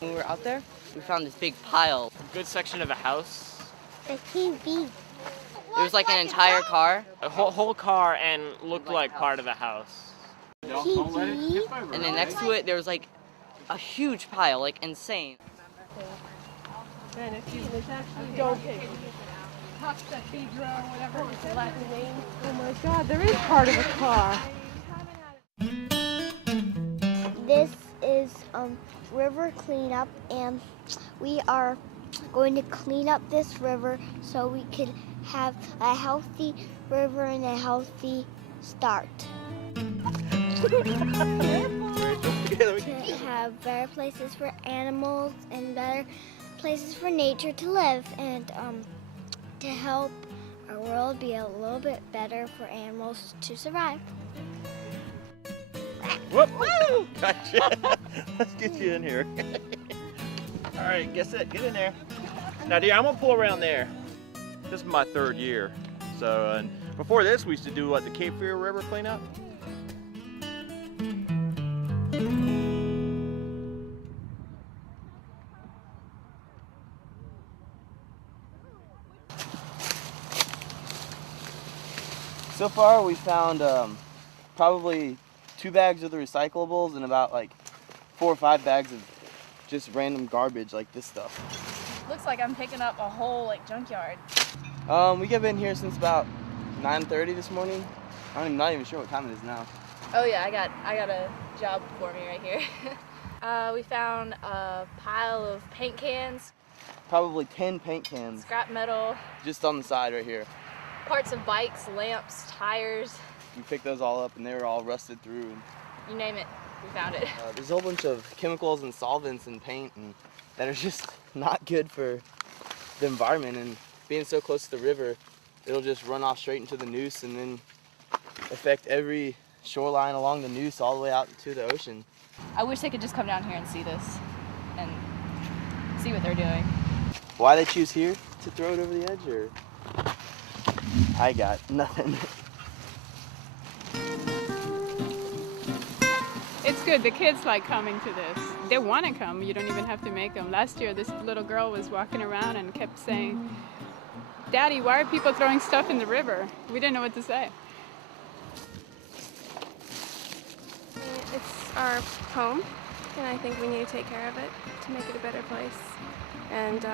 When we were out there, we found this big pile. A good section of a house. The TV. There was like an entire car. A whole car and looked like part of a house. TV. And then next to it, there was like a huge pile, like insane. And it's actually don't Cathedra, whatever is the Latin name. Oh my God, there is part of a car. This is river cleanup, and we are going to clean up this river so we could have a healthy river and a healthy start. To have better places for animals and better places for nature to live, and to help our world be a little bit better for animals to survive. Whoop! Gotcha. Let's get you in here. All right, get in there. Now, dear, I'm gonna pull around there. This is my 3rd year. So, and before this, we used to do the Cape Fear River cleanup. So far, we found probably 2 bags of the recyclables and about like 4 or 5 bags of just random garbage like this stuff. Looks like I'm picking up a whole junkyard. We get in here since about 9:30 this morning. I'm not even sure what time it is now. Oh yeah, I got a job for me right here. We found a pile of paint cans, Probably 10 paint cans scrap metal, just on the side right here. parts of bikes, lamps, tires, We picked those all up and they were all rusted through. And, you name it, we found it. there's a whole bunch of chemicals and solvents and paint that are just not good for the environment, and being so close to the river, it'll just run off straight into the Neuse and then affect every shoreline along the Neuse all the way out to the ocean. I wish they could just come down here and see this and see what they're doing. Why they choose here to throw it over the edge, or I got nothing. It's good. The kids like coming to this. They want to come. You don't even have to make them. Last year, this little girl was walking around and kept saying, "Daddy, why are people throwing stuff in the river?" We didn't know what to say. It's our home, and I think we need to take care of it to make it a better place. And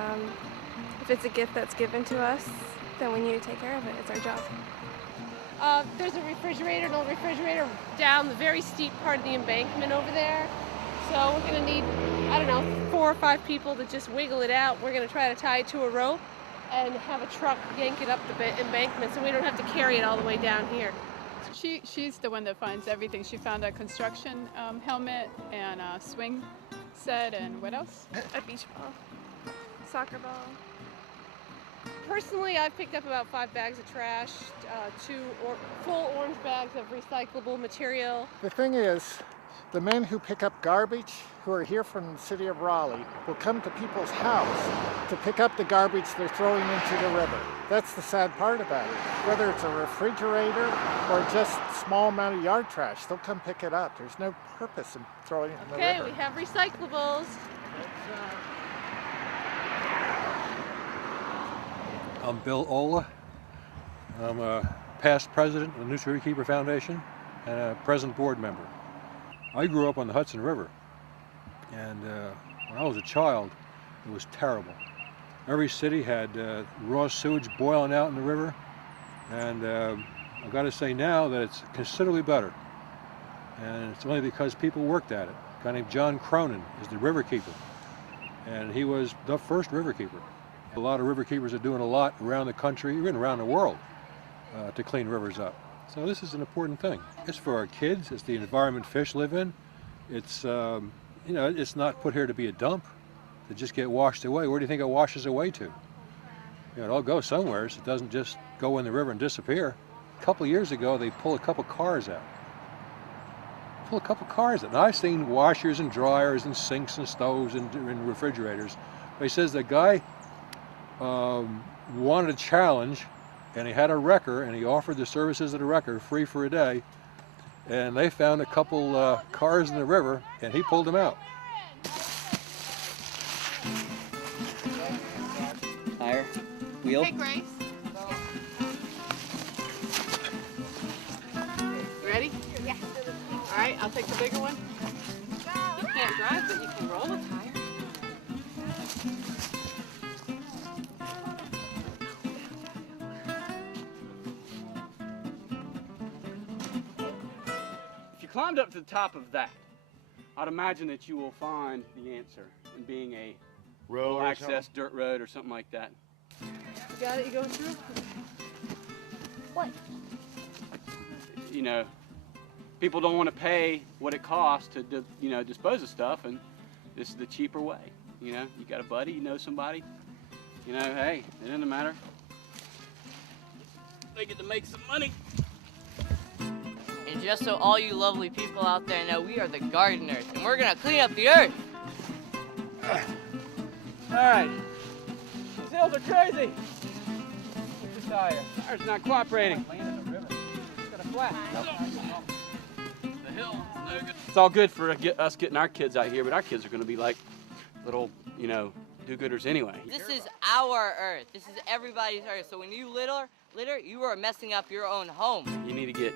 if it's a gift that's given to us, then we need to take care of it. It's our job. There's a refrigerator, an old refrigerator down the very steep part of the embankment over there. So we're going to need, 4 or 5 people to just wiggle it out. We're going to try to tie it to a rope and have a truck yank it up the embankment so we don't have to carry it all the way down here. She's the one that finds everything. She found a construction helmet and a swing set, and what else? A beach ball, soccer ball. Personally, I've picked up about 5 bags of trash, 2 full orange bags of recyclable material. The thing is, the men who pick up garbage, who are here from the city of Raleigh, will come to people's house to pick up the garbage they're throwing into the river. That's the sad part about it. Whether it's a refrigerator or just a small amount of yard trash, they'll come pick it up. There's no purpose in throwing it in the river. Okay, we have recyclables. I'm Bill Ola. I'm a past president of the Neuse Riverkeeper Foundation and a present board member. I grew up on the Hudson River, and when I was a child, it was terrible. Every city had raw sewage boiling out in the river, and I've got to say now that it's considerably better. And it's only because people worked at it. A guy named John Cronin is the riverkeeper, and he was the first riverkeeper. A lot of riverkeepers are doing a lot around the country, even around the world, to clean rivers up. So this is an important thing. It's for our kids. It's the environment fish live in. It's it's not put here to be a dump, to just get washed away. Where do you think it washes away to? It all goes somewhere. So it doesn't just go in the river and disappear. A couple of years ago, they pulled a couple cars out. And I've seen washers and dryers and sinks and stoves and refrigerators. But he says the guy wanted a challenge, and he had a wrecker, and he offered the services of the wrecker free for a day, and they found a couple cars in the river, and he pulled them out. wheel. Hey, Grace. Ready? Yeah. All right, I'll take the bigger one. You can't drive, but you can roll a tire. If you climbed up to the top of that, I'd imagine that you will find the answer in being a Road access dirt road or something like that. You got it? You going through? What? You know, people don't want to pay what it costs to, dispose of stuff, and this is the cheaper way. You know, you got a buddy, you know somebody, hey, it doesn't matter. They get to make some money. And just so all you lovely people out there know, we are the gardeners, and we're gonna clean up the earth. All right, these hills are crazy. What's the tire? Tire's not cooperating. It's all good for us getting our kids out here, but our kids are going to be like little, do-gooders anyway. This is our earth. This is everybody's earth. So when you litter, you are messing up your own home. You need to get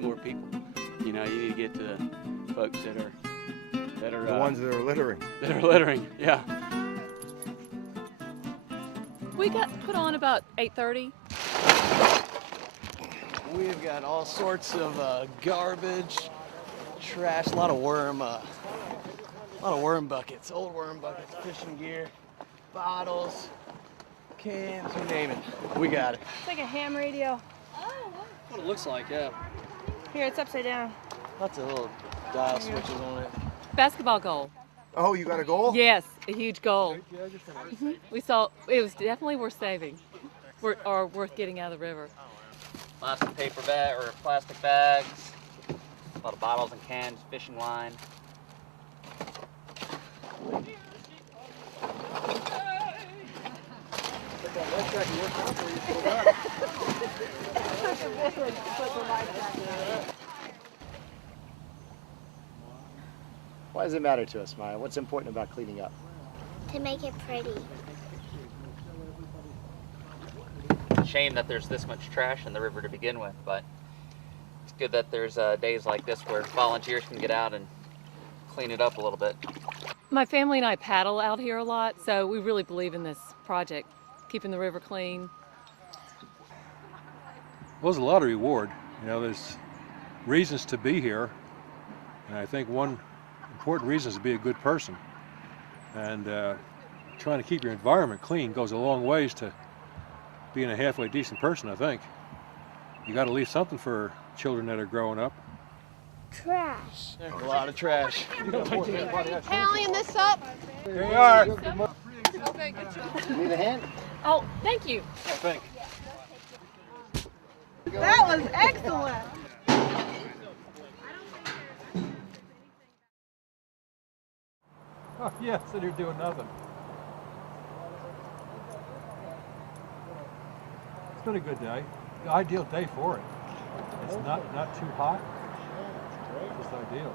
more people. You need to get to the folks that are The ones that are littering. That are littering, yeah. We got put on about 8:30. We've got all sorts of garbage, trash, a lot of worm buckets, old worm buckets, fishing gear, bottles, cans, you name it. We got it. It's like a ham radio. What it looks like, yeah. Here, it's upside down. Lots of little dial switches on it. Basketball goal. Oh, you got a goal? Yes, a huge goal. We saw it was definitely worth saving, or worth getting out of the river. Lots of paper bag or plastic bags, a lot of bottles and cans, fishing line. Why does it matter to us, Maya? What's important about cleaning up? To make it pretty. Shame that there's this much trash in the river to begin with, but it's good that there's days like this where volunteers can get out and clean it up a little bit. My family and I paddle out here a lot, so we really believe in this project, keeping the river clean. Well, there's a lot of reward. There's reasons to be here, and I think one important reason is to be a good person. And trying to keep your environment clean goes a long ways to being a halfway decent person, I think. You got to leave something for children that are growing up. Trash. There's a lot of trash. Tallying this up. Here you are. Okay, good job. Need a hand? Oh, thank you. I think. That was excellent. Oh, yeah, so you're doing nothing. It's been a good day. The ideal day for it. It's not too hot. Just ideal.